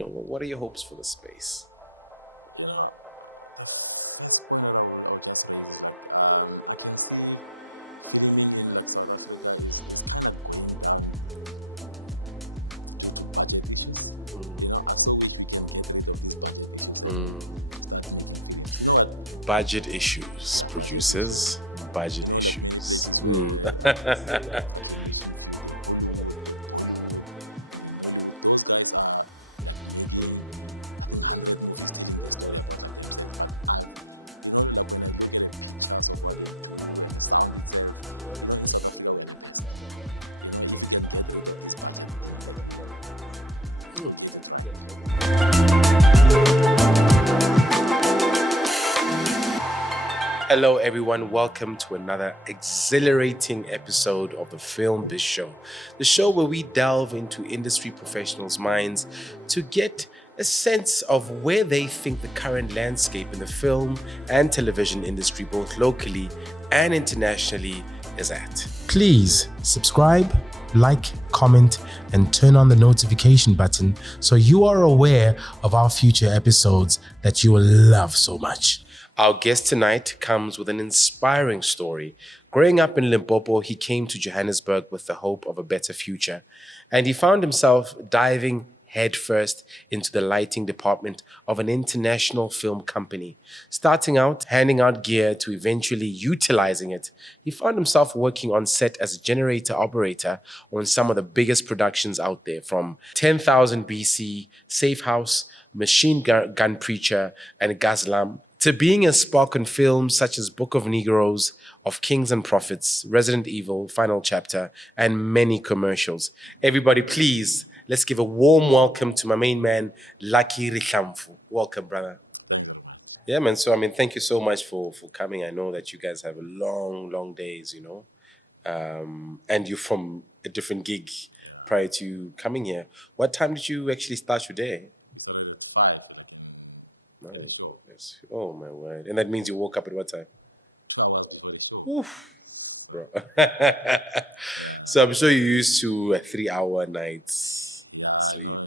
what are your hopes for the space? You know, it's funny what you just said. Budget issues, producers, budget issues. Hello, everyone. Welcome to another exhilarating episode of the Film Biz Show, the show where we delve into industry professionals' minds to get a sense of where they think the current landscape in the film and television industry, both locally and internationally, is at. Please subscribe, like, comment, and turn on the notification button so you are aware of our future episodes that you will love so much. Our guest tonight comes with an inspiring story. Growing up in Limpopo, he came to Johannesburg with the hope of a better future, and he found himself diving headfirst into the lighting department of an international film company. Starting out handing out gear to eventually utilizing it, he found himself working on set as a generator operator on some of the biggest productions out there, from 10,000 BC, Safe House, Machine Gun Preacher, and Gazlam, to being a spark on films such as Book of Negroes, Of Kings and Prophets, Resident Evil, Final Chapter, and many commercials. Everybody, please, let's give a warm welcome to my main man, Lucky Rihlampu. Welcome, brother. Yeah, man. So, thank you so much for coming. I know that you guys have long days, and you're from a different gig prior to coming here. What time did you actually start your day? Nice. Yes. Oh my word! And that means you woke up at what time? Oof, bro. So I'm sure you're used to a 3-hour nights sleep.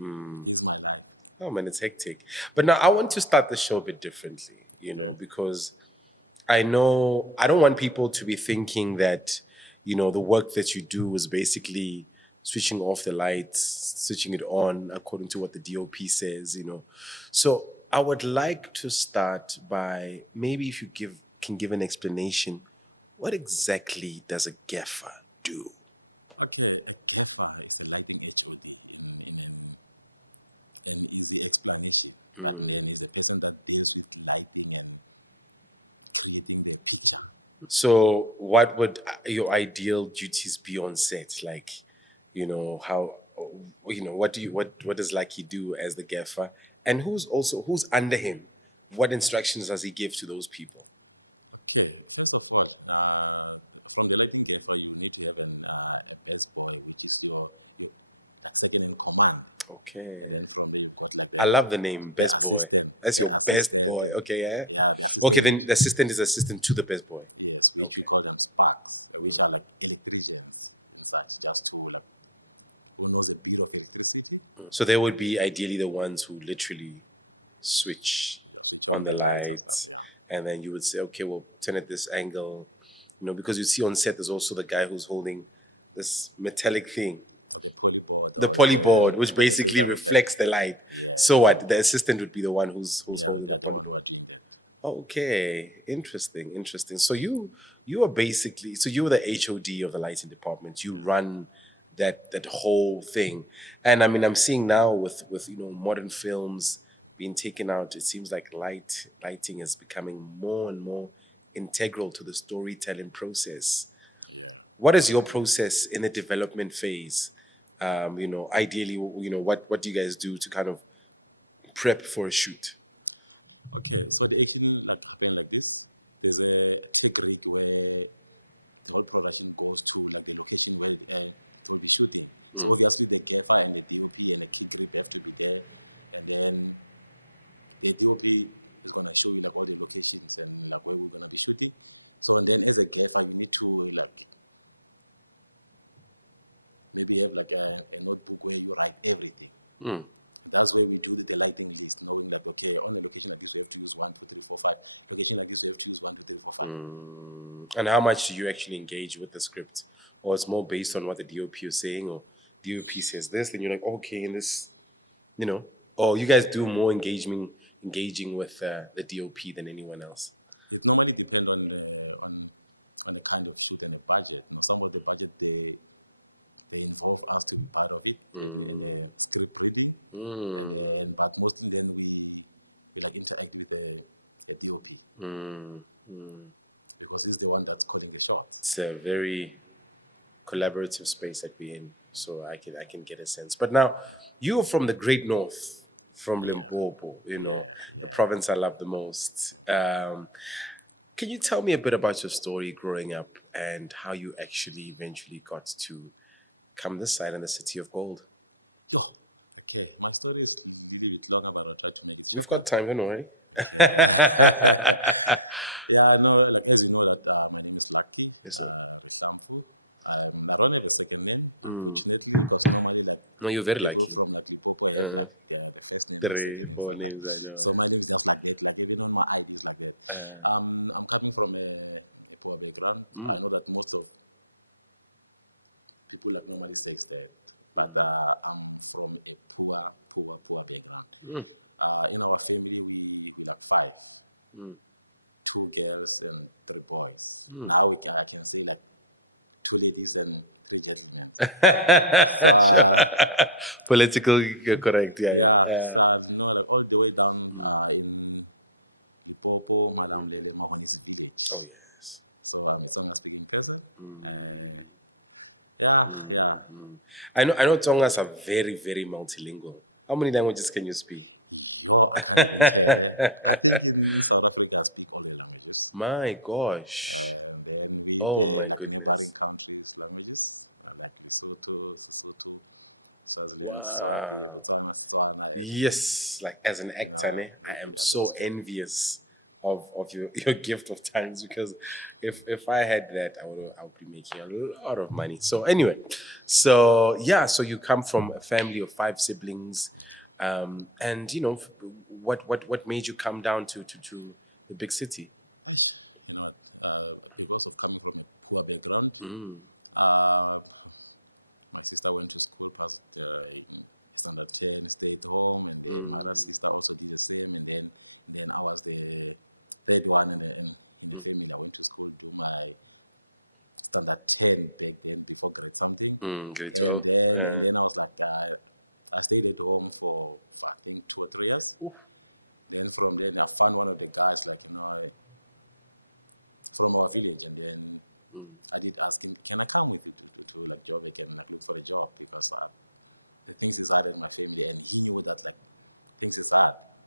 Oh man, it's hectic. But now I want to start the show a bit differently, because I know I don't want people to be thinking that, the work that you do is basically switching off the lights, switching it on according to what the DOP says. So I would like to start by maybe if you can give an explanation. What exactly does a gaffer do? Okay, a Gaffer is a lighting HOD in an easy explanation. And it's a person that deals with lighting and creating the picture. So what would your ideal duties be on set? Like, how, what does Lucky do as the gaffer? And who's under him? What instructions does he give to those people? Okay, first of all, from the lighting Gaffer, you need to have a best boy, which is your second in command. Okay. From there, you have like I love the name, Best Boy. That's your best boy. Okay, yeah? Okay, then the assistant is assistant to the best boy. yes, Okay. we call them sparks, which are like electricians. That's just who knows a bit of electricity. So they would be ideally the ones who literally switch on the lights, and then you would say, okay, well, turn at this angle, because you see on set there's also the guy who's holding this metallic thing, the polyboard, which basically reflects the light. So what? The assistant would be the one who's holding the polyboard. Okay, interesting. So you are basically, so you were the HOD of the lighting department. You run that whole thing, and I'm seeing now with modern films being taken out, it seems like lighting is becoming more and more integral to the storytelling process. What is your process in the development phase? Ideally, what do you guys do to kind of prep for a shoot? Okay, so the action is not prepared like this. There's a secret where the whole production goes to like a location where you can do the shooting. So obviously the Gaffer and the DOP and the key grip have to be there, and then the DOP is going to show you all the locations and where you're going to be shooting. So then as a Gaffer, you need to like maybe have like a notebook where you write everything. that's where we do the lighting list. Like, okay, on a location like this, we have to use 1, 2, 3, 4, 5. Location like this, we have to use 1, 2, 3, 4, 5. And how much do you actually engage with the script? Or it's more based on what the DOP is saying, or DOP says this, then you're like, okay, in this, or you guys do more engaging with the DOP than anyone else? It normally depends on the kind of shoot and the budget. Some of the budget, they involve us to be part of it, script reading, but mostly then we like interact with the DOP. Because he's the one that's calling the shot. It's a very collaborative space that we're in, so I can get a sense. But now, you're from the Great North, from Limpopo, the province I love the most. Can you tell me a bit about your story growing up and how you actually eventually got to come this side in the City of Gold? Oh, okay. My story is really long, but I'll try to make it. We've got time, don't worry. Yeah, I know. As you know, that my name is Lucky. Yes, sir. Rihlampu. I'm not only a second name. No, you're very lucky. The 3, 4 names, I know. So my name is just like it. Like even on my ID is like that. I'm coming from a background. I know that most of people are normally say there, but I'm from a poor background. In our family, we have 5, 2 girls and 3 boys. Now I can say that 2 ladies and 3 gentlemen. Political correct, yeah. All the way down in Limpopo, is village. Oh yes. So some are speaking present. I know Tongas are very, very multilingual. How many languages can you speak? I think in South Africa speak all the languages. My gosh. Oh my goodness. Wow. Yes, like as an actor, I am so envious of your gift of tongues, because if I had that, I would be making a lot of money. So anyway, so you come from a family of 5 siblings, and what made you come down to the big city? Because of coming from a poor background, my sister went to school, was standard 10, stayed home, and my sister also did the same, and then I was the third one in the family. I went to school to my standard 10 before grade something. Grade 12. Then I was like, I stayed at home for I think 2 or 3 years. Oof. Then from there, I found one of the guys that from our village, and I did ask him, can I come with you to like job again? I look for a job, because the things decided in my family, he knew that like things is that,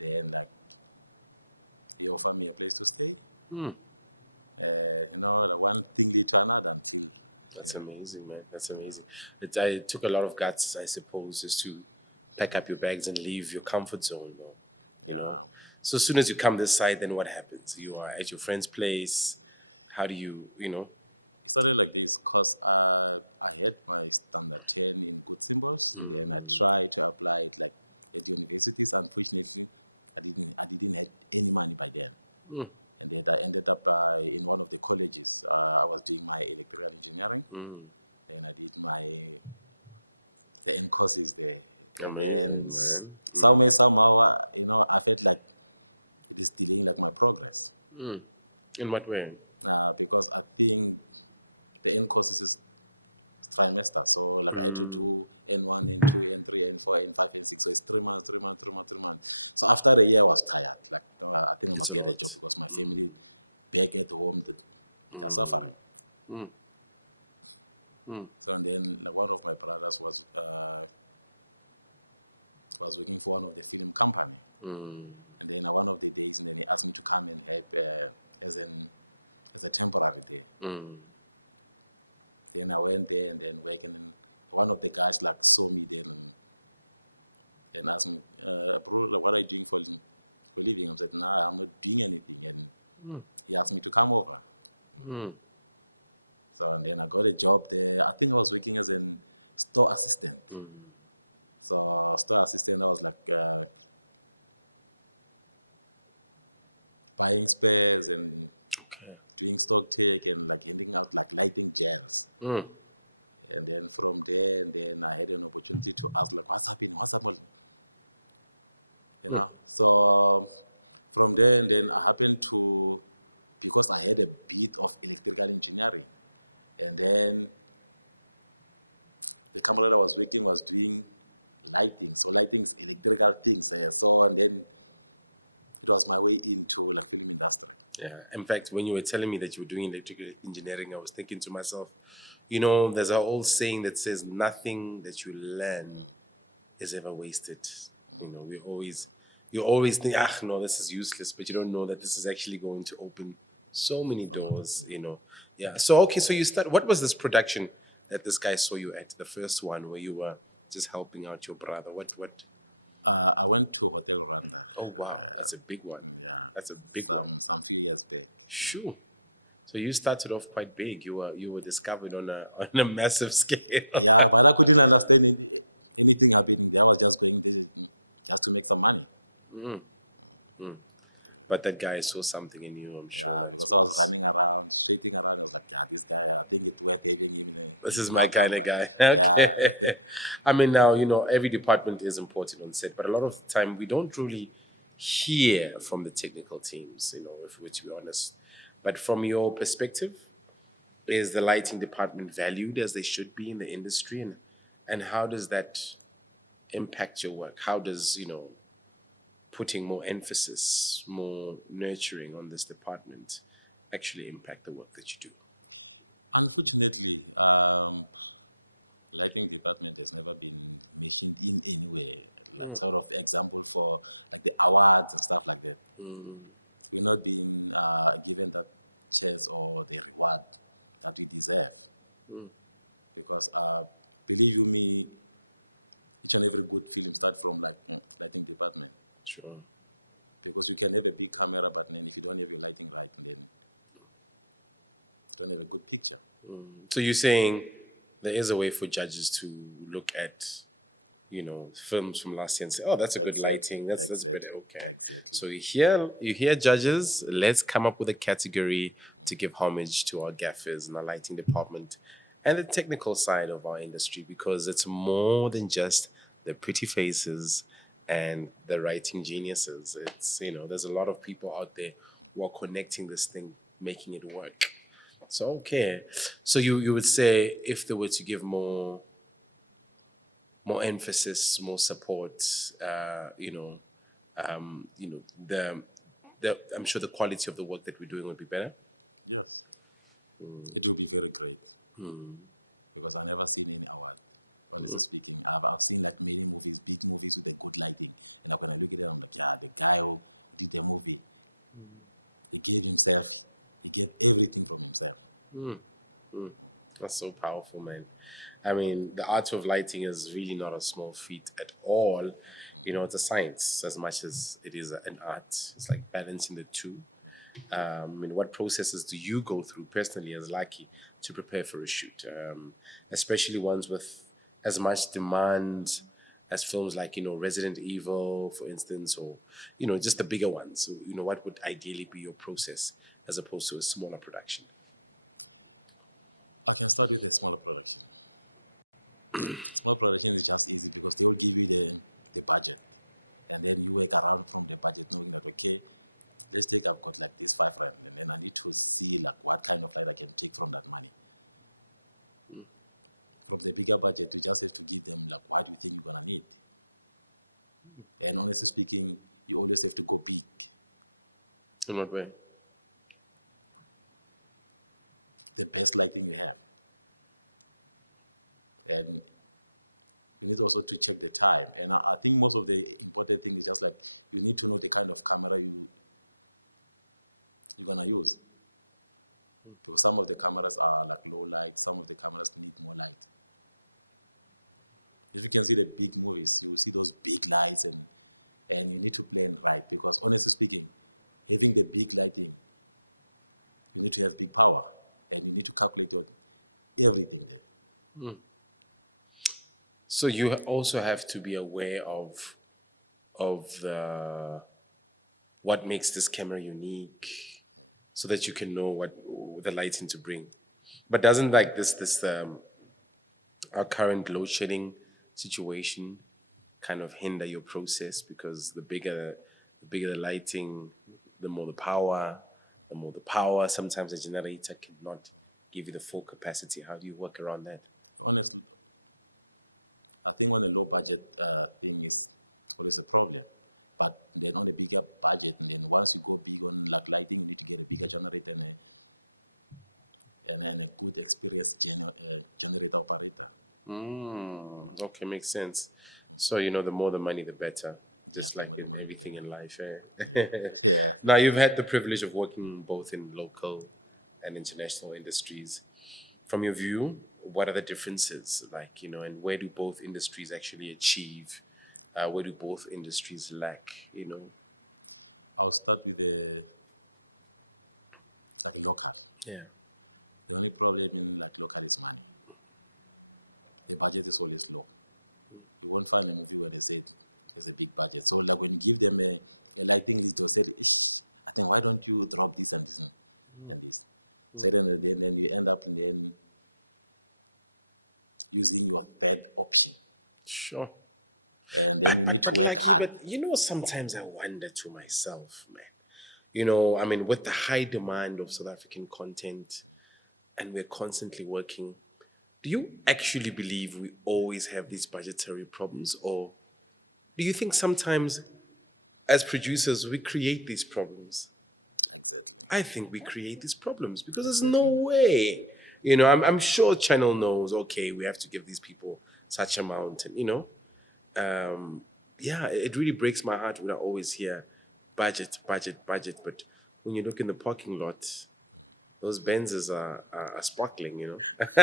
then that he offered me a place to stay. One thing lead to another. That's amazing, man. That's amazing. It took a lot of guts, I suppose, just to pack up your bags and leave your comfort zone, though. So as soon as you come this side, then what happens? You are at your friend's place. How do you, Started like this because I had my standard 10 in symbols, and I tried to apply like the universities, unfortunately, I didn't have any money by then. And then I ended up in one of the colleges. I was doing my electrical engineering. I did my courses there. Amazing, man. Somehow, I felt like it's delaying like my progress. In what way? Because I think the end courses is trimester, so like I do M1, M2, M3, M4, M5, M6, so it's 3 months, 3 months, 3 months, 3 months. So after a year, I was tired. Like, I think It's a lot. Back at home, stuff like that. So and then one of my brothers was working for the film company. And then one of the days, they asked me to come and help as a temporary thing. Then I went there, and then like, one of the guys like saw me there and asked me, what are you doing for living? I said, no, I'm not doing anything. He asked me to come over. So then I got a job there. I think I was working as a store assistant. So I was staff. Instead, I was like buying spares and doing stock take and like ending up like lighting jets. And then from there, then I had an opportunity to ask like, what's happening? So from there, then I happened to, because I had a bit of electrical engineering, and then the company I was working was doing lighting. So lighting is electrical things. So and then it was my way into the film industry. Yeah. In fact, when you were telling me that you were doing electrical engineering, I was thinking to myself, you know, there's an old saying that says nothing that you learn is ever wasted. You know, you always think, no, this is useless, but you don't know that this is actually going to open so many doors, you know. Yeah. So, okay, so what was this production that this guy saw you at, the first one where you were just helping out your brother? What? I went to Hotel Rwanda. Oh, wow. That's a big one. That's a big one. A few years there. Sure. So you started off quite big. You were discovered on a massive scale. Yeah, but I couldn't understand anything happening. I was just going there just to make some money. But that guy saw something in you. I'm sure that was. This is my kind of guy. Okay. I mean, now, you know, every department is important on set, but a lot of the time we don't really hear from the technical teams, you know, if we're to be honest. But from your perspective, is the lighting department valued as they should be in the industry? And how does that impact your work? How does, you know, putting more emphasis, more nurturing on this department actually impact the work that you do? Unfortunately, lighting department has never been mentioned in any way. Sort of the example for like the awards and stuff like that. We're not being given the chance or the reward that we deserve. Because believe me, each and every good film starts from like lighting department. Sure. Because you can have a big camera, but then if you don't have a lighting right, then you don't have a good picture. So you're saying there is a way for judges to look at, you know, films from last year and say, oh, that's a good lighting, that's better, okay. So you hear judges, let's come up with a category to give homage to our gaffers and our lighting department and the technical side of our industry, because it's more than just the pretty faces and the writing geniuses. It's, you know, there's a lot of people out there who are connecting this thing, making it work. So, okay. So you would say if they were to give more emphasis, more support, the I'm sure the quality of the work that we're doing would be better. Yeah. It will be very great. Because I've never seen it now. I've seen like many movies, big movies with good lighting. And I'm going to give them like the guy did the movie. He gave himself, he gave everything from himself. That's so powerful, man. I mean, the art of lighting is really not a small feat at all. You know, it's a science as much as it is an art. It's like balancing the two. I mean, what processes do you go through personally as Lucky to prepare for a shoot? Especially ones with as much demand as films like, you know, Resident Evil, for instance, or, you know, just the bigger ones. So, you know, what would ideally be your process as opposed to a smaller production? I can start with a small production. Small production is just easy because they will give you the budget. And then you work around from the budget and you're like, okay, let's take about like this 5 and then I need to see like what kind of budget I can take from that money. For the bigger budget, you just have to give them like what you think you're going to need. And honestly speaking, you always have to go big. In what way? The best lighting you have. And you need also to check the time. And I think most of the important thing is just that you need to know the kind of camera you're going to use. So some of the cameras are like low light, some of the cameras need more light. If you can see the big movies, you see those big lights and you need to play it right because honestly speaking, having the big lighting, you need to have good power and you need to calculate everything. So you also have to be aware of the what makes this camera unique, so that you can know what the lighting to bring. But doesn't like this our current load shedding situation kind of hinder your process, because the bigger the lighting, the more the power. Sometimes the generator cannot give you the full capacity. How do you work around that? Honestly, I think on a low budget thing is always a problem. But they're not a bigger budget. And once you go big on like lighting, you need to get bigger generator and a good experienced generator operator. Okay, makes sense. So the more the money, the better. Just like in everything in life. Now you've had the privilege of working both in local and international industries. From your view, what are the differences like, and where do both industries actually achieve? Where do both industries lack? I'll start with like a local. Yeah. The only problem in like local is money. The budget is always low. You won't find a movie when they say it's a big budget. So like when you give them a lighting list, they'll say, I think, why don't you drop this at this? So then you end up using your bad option. Sure. But Lucky, sometimes I wonder to myself, man. I mean, with the high demand of South African content, and we're constantly working, do you actually believe we always have these budgetary problems, or do you think sometimes as producers we create these problems? I think we create these problems because there's no way. I'm sure Channel knows, okay, we have to give these people such amount, and yeah, it really breaks my heart when I always hear budget, budget, budget. But when you look in the parking lot, those Benzes are sparkling. We're not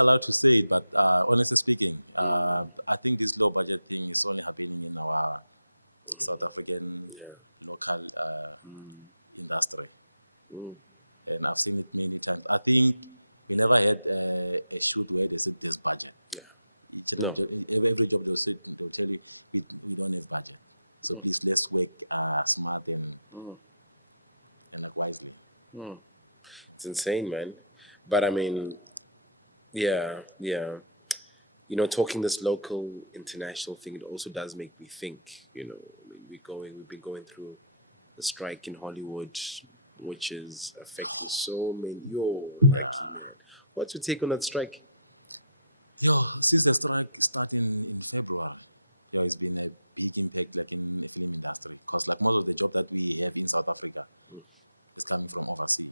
allowed to say it, but honestly speaking, I think this low budget thing is only happening in South African local industry. And I've seen it many times. I think we never had a shoot where they said this budget. Yeah. No. Every of the shoot, they tell you we don't have budget. So this let's work smart and advising. It's insane, man. But I mean, yeah. Talking this local, international thing, it also does make me think. I mean, we've been going through the strike in Hollywood, which is affecting so many. Yo, Lucky, man. What's your take on that strike? Since the strike starting in February, there has been a big impact like in the film industry, because like most of the job that we have in South Africa is coming from overseas.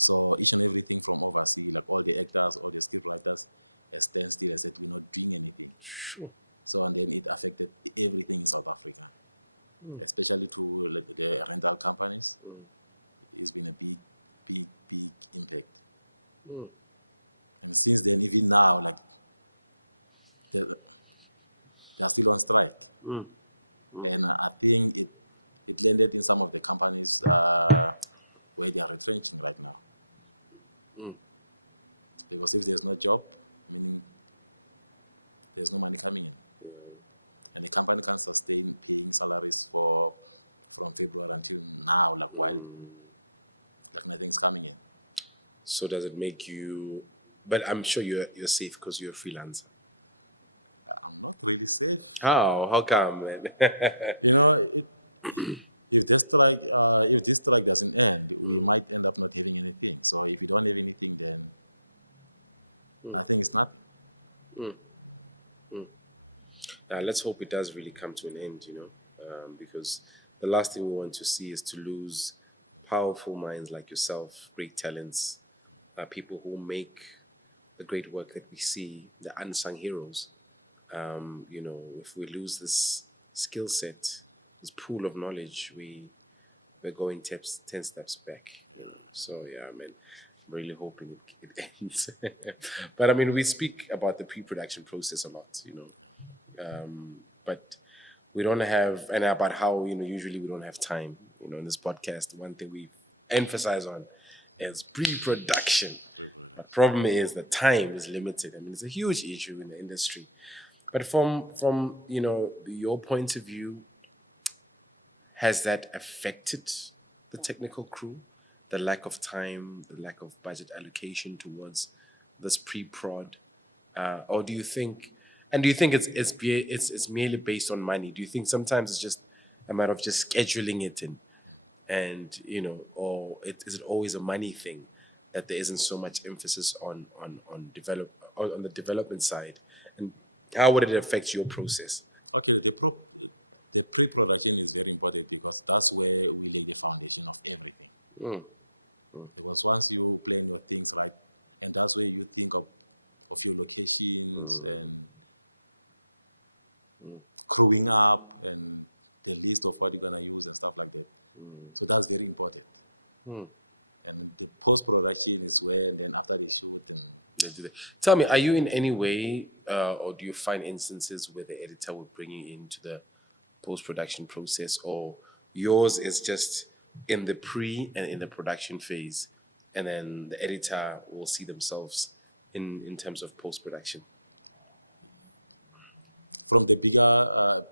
So each and everything from overseas, like all the actors, all the scriptwriters, the stand still as a human being and everything. Sure. So and then it affected everything in South Africa, especially to the American companies. It's been a big impact. And since then, even now, they're still on strike. And I think it led to some of the companies where they are retreating right now. Because if there's no job, there's no money coming in. And the company can't sustain paying salaries from February until now. Like there's nothing's coming in. So does it make you? But I'm sure you're safe because you're a freelancer. How come, man? If this strike doesn't end, you might end up not getting anything. So if you don't have anything, then I think it's not. Let's hope it does really come to an end, because the last thing we want to see is to lose powerful minds like yourself, great talents, people who make the great work that we see, the unsung heroes. If we lose this skill set, this pool of knowledge, we're going 10 steps back. So yeah, man, I'm really hoping it ends. But I mean, we speak about the pre-production process a lot, but we don't have, and about how usually we don't have time. In this podcast, one thing we emphasize on is pre-production. But problem is the time is limited. I mean, it's a huge issue in the industry. But from your point of view, has that affected the technical crew? The lack of time, the lack of budget allocation towards this pre-prod, or do you think? And do you think it's merely based on money? Do you think sometimes it's just a matter of just scheduling it in, and or is it always a money thing that there isn't so much emphasis on the development side, and how would it affect your process? Okay, the pre-production is very important because that's where we get the foundation of everything. Because once you play your things right, and that's where you think of your locations, growing up, and the list of what you're gonna use and stuff like that. So that's very important. And the post-production is where then after the shooting. They do that. Tell me, are you in any way, or do you find instances where the editor will bring you into the post-production process, or yours is just in the pre and in the production phase, and then the editor will see themselves in terms of post-production? From the bigger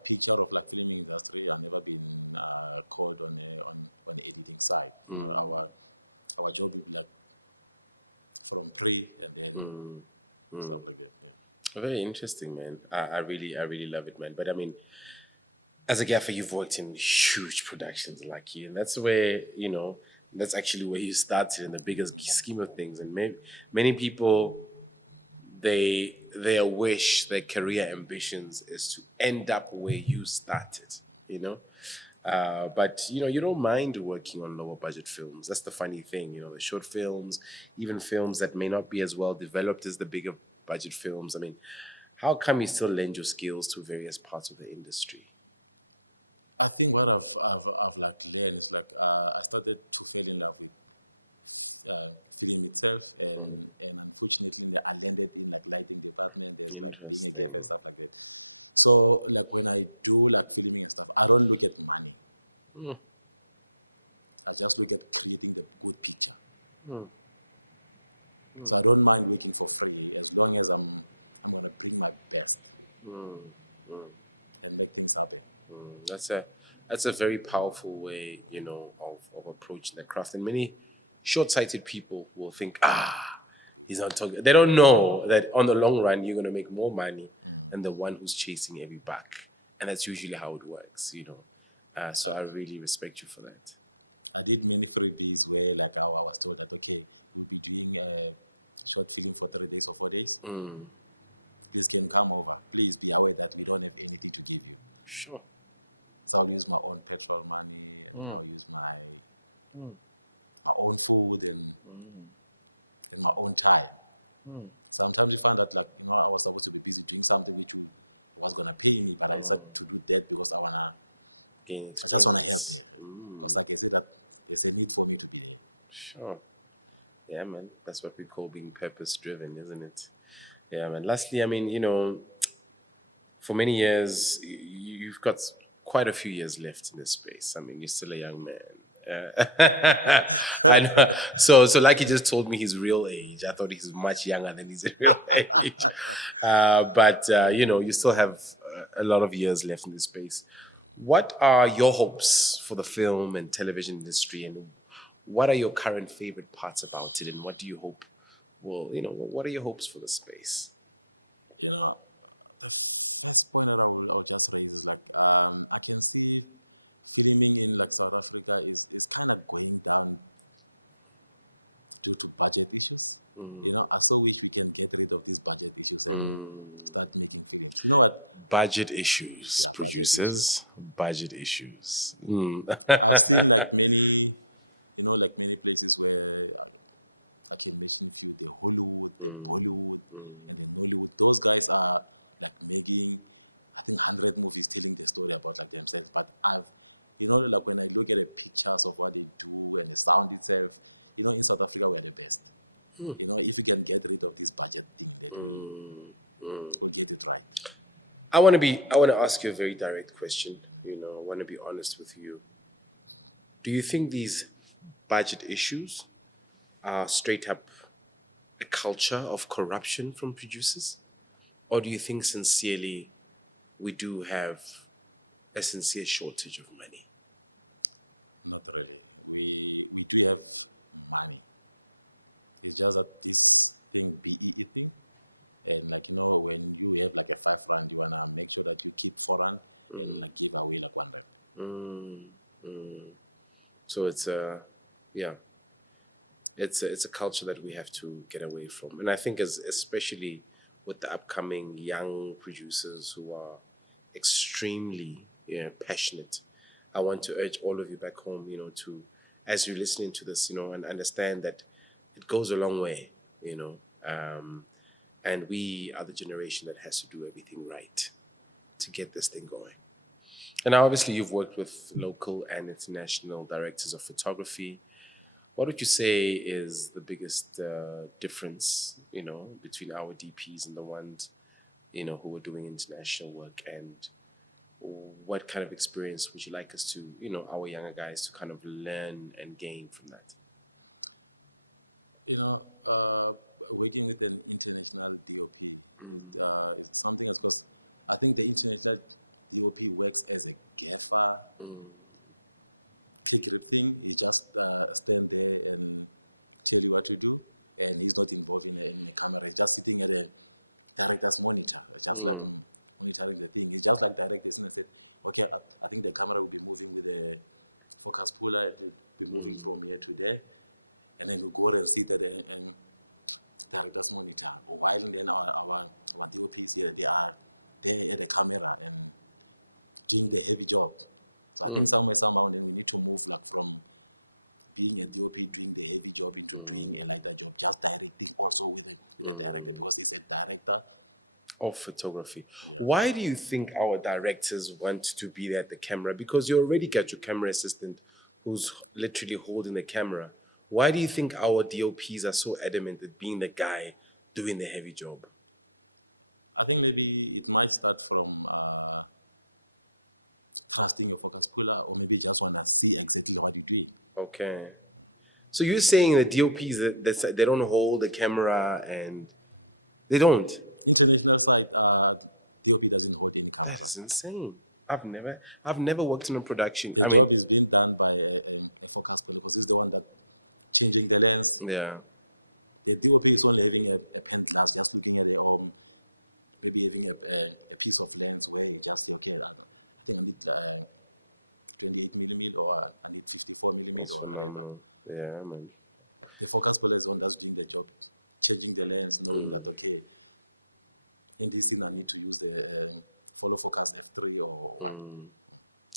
picture of like film industry, I've never been called on the editing side. Our job is that from pre. Very interesting, man. I really love it, man. But I mean, as a gaffer, you've worked in huge productions like you, and that's where that's actually where you started in the bigger scheme of things. And many people, their wish, their career ambitions is to end up where you started. But you don't mind working on lower budget films. That's the funny thing, the short films, even films that may not be as well developed as the bigger budget films. I mean, how come you still lend your skills to various parts of the industry? I think what I've like learned is that I started to fall in love with film itself, and fortunately I ended in like lighting department. Interesting. So like when I do like filming and stuff, I don't look at money. I just look at creating the good picture. So I don't mind looking for free as long as I'm gonna do my best. And let things happen. That's a very powerful way, of approaching the craft. And many short-sighted people will think, he's not talking. They don't know that on the long run, you're going to make more money than the one who's chasing every buck. And that's usually how it works, So I really respect you for that. I did many 3Ds where like I was told that, okay, you'll be doing a short film for 3 days or 4 days. This can come over. Please be aware that you don't have anything to give you. Sure. So I use my own petrol money, I use my own food and my own time. Sometimes you find out like when I was supposed to be busy doing something which was going to pay me, but I decided to be there because I want to gain experience. It's like I said that there's a need for me to be there. Sure. Yeah, man. That's what we call being purpose-driven, isn't it? Yeah, man. Lastly, I mean, for many years, you've got quite a few years left in this space. I mean, you're still a young man. I know. So like he just told me his real age. I thought he's much younger than his real age. But you still have a lot of years left in this space. What are your hopes for the film and television industry, and what are your current favorite parts about it, and what do you hope what are your hopes for the space? The first point that I will not just raise is that I can see filming in like South Africa is kind of going down due to budget issues. I so wish we can get rid of these budget issues. Start making films. You know what? Budget issues, producers. Budget issues. I've seen like many, like many places where like in this Hollywood, those guys are like maybe I think 100 movies telling the story about like themselves. But like when I look at the pictures of what they do and the sound itself, in South Africa we're the best. If we can get rid of this budget, we'll get it right. I want to ask you a very direct question. I want to be honest with you. Do you think these budget issues are straight up a culture of corruption from producers? Or do you think sincerely we do have a sincere shortage of money? Not really. We do have money. It's just that this thing BEE thing, and like when you have like a 5 rand, you wanna make sure that you keep 4 rand and give away the 1 rand. So it's a, yeah, it's a culture that we have to get away from. And I think especially with the upcoming young producers who are extremely passionate, I want to urge all of you back home, to, as you're listening to this, and understand that it goes a long way, and we are the generation that has to do everything right to get this thing going. And now, obviously, you've worked with local and international directors of photography. What would you say is the biggest difference, between our DPs and the ones, who are doing international work? And what kind of experience would you like us to, our younger guys to kind of learn and gain from that? Working with the international DOP, something else, because I think the international DOP works as a gaffer. Pick your thing, he just stand there and tell you what to do, and he's not involved in the camera. He's just sitting at the director's monitor, just monitoring the thing. It's just like the director is saying, okay, I think the camera will be moving with the focus puller, it will be moving from here to there, and then you go there and sit there and the director's monitor. While then our DOPs here, they are there at the camera and doing the heavy job. So I think somehow we need to move from being a DOP doing the heavy job into doing another job. Just directing also with because he's a director of photography. Why do you think our directors want to be there at the camera? Because you already got your camera assistant who's literally holding the camera. Why do you think our DOPs are so adamant at being the guy doing the heavy job? I think maybe it might start from trusting your focus puller, or maybe just want to see exactly what you're doing. Okay. So you're saying the DOPs that they don't hold the camera and they don't? International side, DOP doesn't hold it. That is insane. I've never worked in a production. The job is being done by the customer because he's the one that changing the lens. Yeah. The DOP is not having a pen glass, just looking at their own, maybe having a piece of lens where you just okay, don't need 28 millimeter or 54 millimeter. That's phenomenal. Yeah, man. The focus puller is all just doing the job, changing the lens. Okay, in this thing I need to use the follow focus F3 or.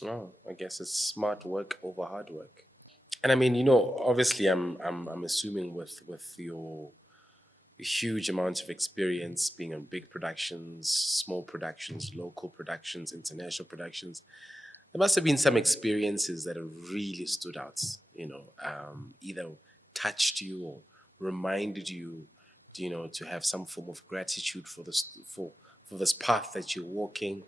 Oh, I guess it's smart work over hard work. And I mean, obviously, I'm assuming with your huge amount of experience being on big productions, small productions, local productions, international productions, there must have been some experiences that have really stood out. Either touched you or reminded you, to have some form of gratitude for this path that you're walking.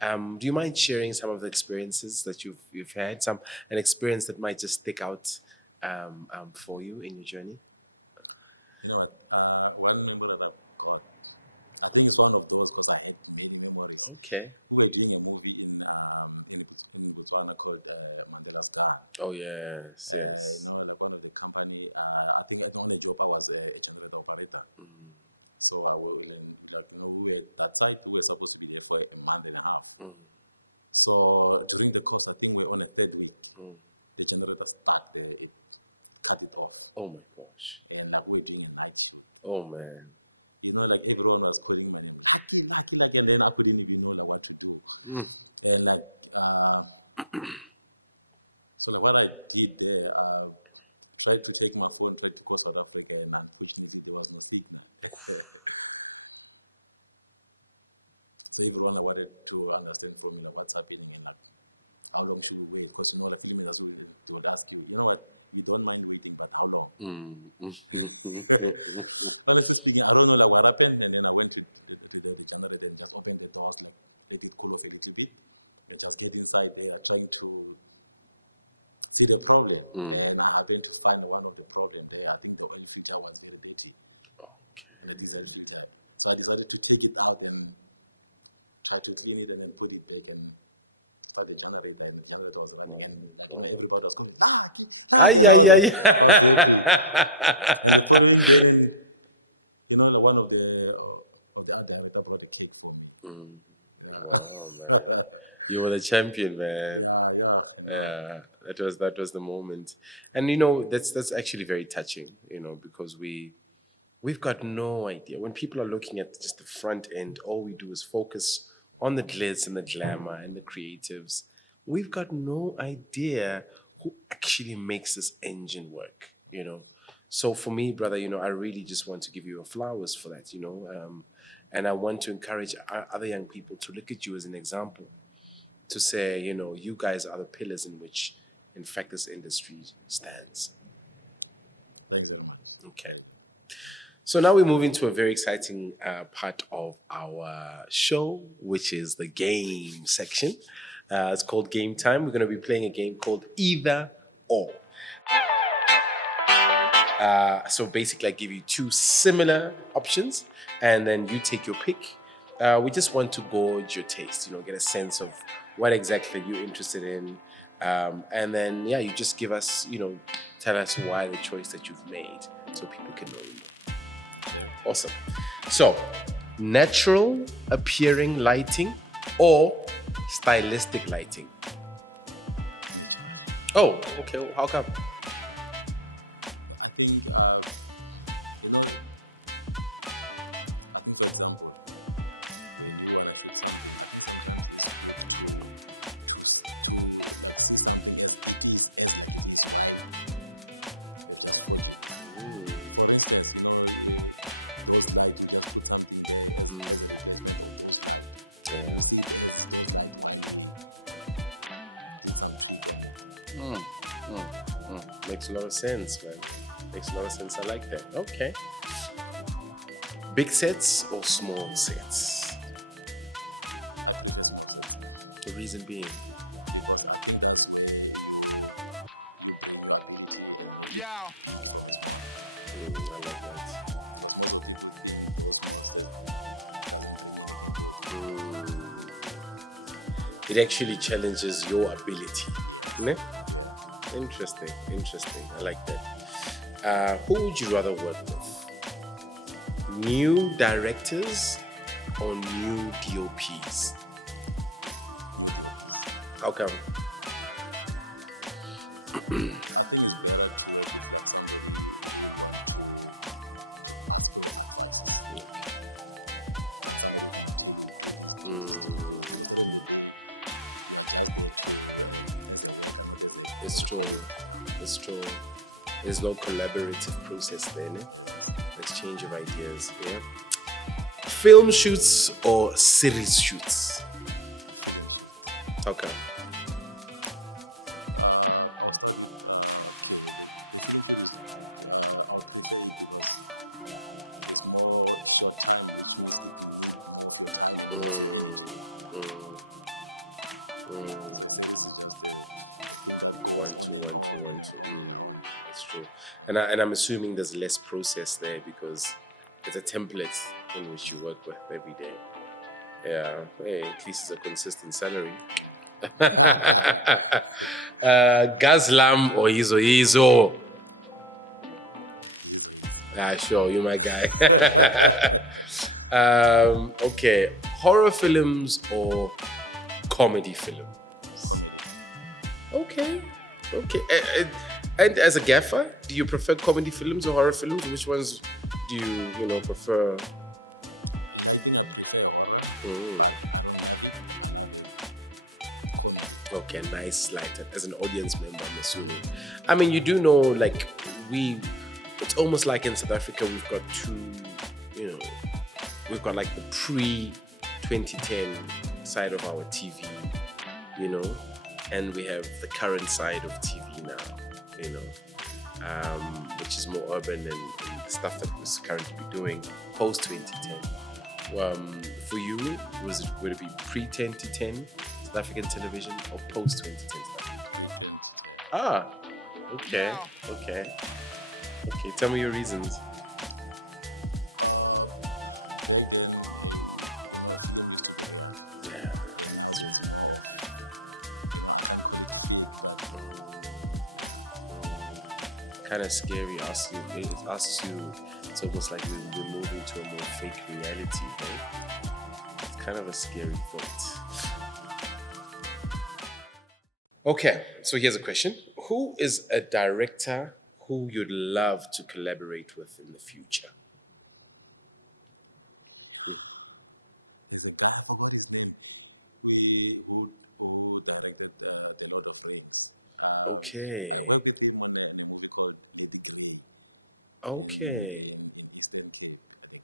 Do you mind sharing some of the experiences that you've had? An experience that might just stick out for you in your journey? You know what? Well, remember that. I think it's one of those because I had many memories. Okay. We were doing a movie in Botswana called Mandela's Star. Oh yes. One of the company. I think the only job I was a general operator. So I was, that side we were supposed to be there for a month and a half. So during the course, I think we're on a third week. The generator started, it cut it off. Oh my gosh. And we were doing night shift. Oh man. Like everyone was calling my name, and then I couldn't even know what to do. And so what I did there, tried to take my phone, tried to go South Africa, and unfortunately there was no signal. So everyone wanted to understand from me what's happening and how long should we wait? Because the filmmakers would ask you, you know what, we don't mind waiting, but how long? But I don't know what happened, and then I went to the channel and just opened the door, let it cool off a little bit. I just get inside there, trying to see the problem, and I happened to find one of the problems there. I think the only feature was very dirty. So I decided to take it out and try to clean it and then put it back and start the generator. And the generator was like, and everybody was going, Ay, ay, ay. and following day, you know, one of the other directors got a cake for me. Wow, man. You were the champion, man. Yeah, that was the moment. And you know, that's actually very touching, you know, because we've got no idea. When people are looking at just the front end, all we do is focus on the glitz and the glamour and the creatives. We've got no idea who actually makes this engine work, you know. So for me, brother, you know, I really just want to give you flowers for that, you know. And I want to encourage other young people to look at you as an example, to say, you know, you guys are the pillars in which, in fact, this industry stands. Okay. So now we move into a very exciting part of our show, which is the game section. It's called Game Time. We're going to be playing a game called Either Or. So basically, I give you two similar options, and then you take your pick. We just want to gauge your taste, you know, get a sense of what exactly you're interested in. And then, yeah, you just give us, you know, tell us why the choice that you've made so people can know you more. Awesome. So, natural appearing lighting or stylistic lighting? Oh, okay. Well, how come? I think, you know, I think for example, Makes a lot of sense, man. Makes a lot of sense. I like that. Okay. Big sets or small sets? The reason being? Yeah. I like that. It actually challenges your ability. Ne? Interesting. I like that. Who would you rather work with? New directors or new DOPs? How come? It's true. There's no collaborative process there, ne? Exchange of ideas, yeah? Film shoots or series shoots? Okay. One, two. That's true. And I'm assuming there's less process there because it's a template in which you work with every day. Yeah. Hey, at least it's a consistent salary. Gazlam or Izo? Yeah, sure, you're my guy. Okay. Horror films or comedy films? Okay. And as a gaffer, do you prefer comedy films or horror films? Which ones do you prefer? Okay, nice. Like as an audience member, I'm assuming. I mean, you do know, like it's almost like in South Africa we've got we've got like the pre-2010 side of our TV, and we have the current side of TV now, which is more urban and stuff that was currently doing post 2010. For you, would it be pre-2010 South African television or post 2010 South African television? Okay. Tell me your reasons. kind of scary. It asks you, it's almost like we're moving to a more fake reality, right? It's kind of a scary thought. Okay, so here's a question. Who is a director who you'd love to collaborate with in the future? There's a guy, I forgot his name, who directed The Lord of the Rings. Okay. I worked with him on a movie called Lady Grey. Okay. Eastern Cape, I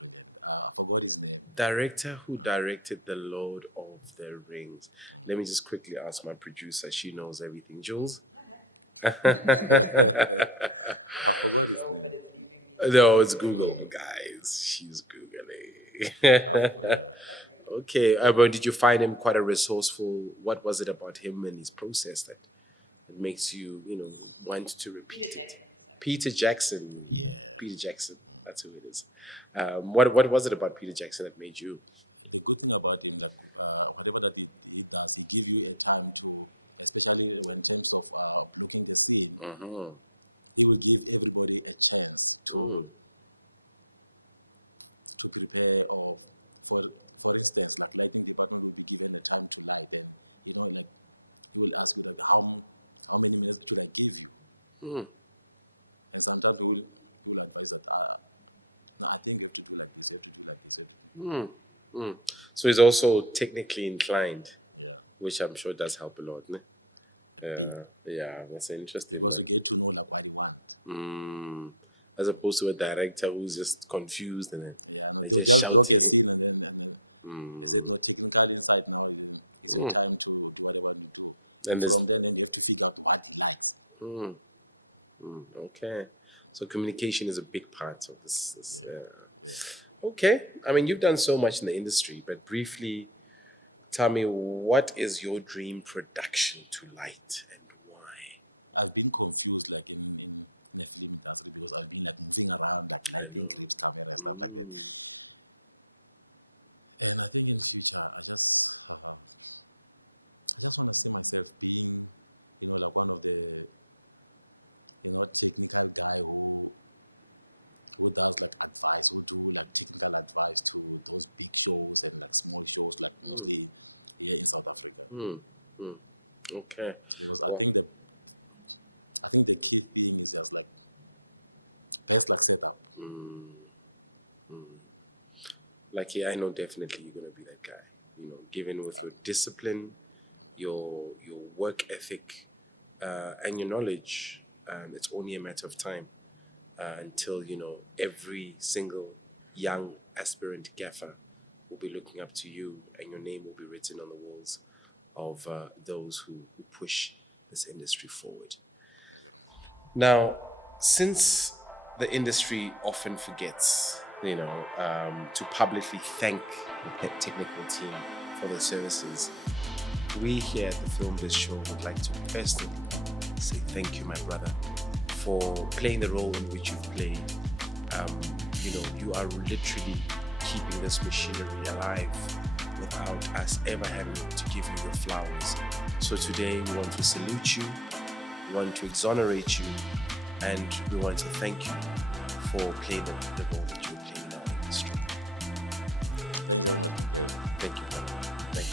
think I forgot his name. Director who directed The Lord of the Rings. Let me just quickly ask my producer. She knows everything. Jules? No, it's Google, guys. She's Googling. Okay. But did you find him quite a resourceful? What was it about him and his process that makes you, want to repeat it? Peter Jackson. Peter Jackson. That's who it is. What was it about Peter Jackson that made you? The good thing about him that whatever that he does, he gives you a time to, especially in terms of looking the scene, he will give everybody a chance to prepare. Or for instance, like lighting department will be given the time to light it. Like he will ask you like how many minutes should I give you? And sometimes we will do like this. No, I think you have to do like this. You have to do like this. So he's also technically inclined, which I'm sure does help a lot. Ne? Yeah, that's interesting. Also Man. get to know the body one. As opposed to a director who's just confused and then they're just shouting. It's the technical side now. It's time to whatever you play. And there's then you have to figure out what he likes. Okay, so communication is a big part of this. Okay, I mean, you've done so much in the industry, but briefly, tell me, what is your dream production to light and why? I've been confused like in the film class because I've been like moving around like I know. stuff and stuff like that. And I think in future I just want to see myself being like one of the technical guy who does like advice to do like technical advice to those big shows and like small shows like in South Africa. Okay. Because Well, I think the key thing is just like best like setup. like, yeah, I know definitely you're gonna be that guy. Given with your discipline, your work ethic, and your knowledge, it's only a matter of time until every single young aspirant gaffer will be looking up to you, and your name will be written on the walls of those who push this industry forward. Now, since the industry often forgets, to publicly thank the technical team for their services, we here at the Film Biz Show would like to personally say thank you, my brother, for playing the role in which you've played. You are literally keeping this machinery alive without us ever having to give you your flowers. So today we want to salute you, we want to exonerate you, and we want to thank you for playing the role that you're playing in our industry. Thank you, brother. Thank you.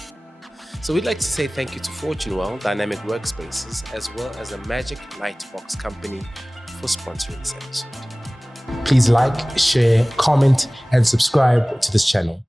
So we'd like to say thank you to Fortunewell Dynamic Workspaces, as well as the Magic Lightbox Company for sponsoring this episode. Please like, share, comment, and subscribe to this channel.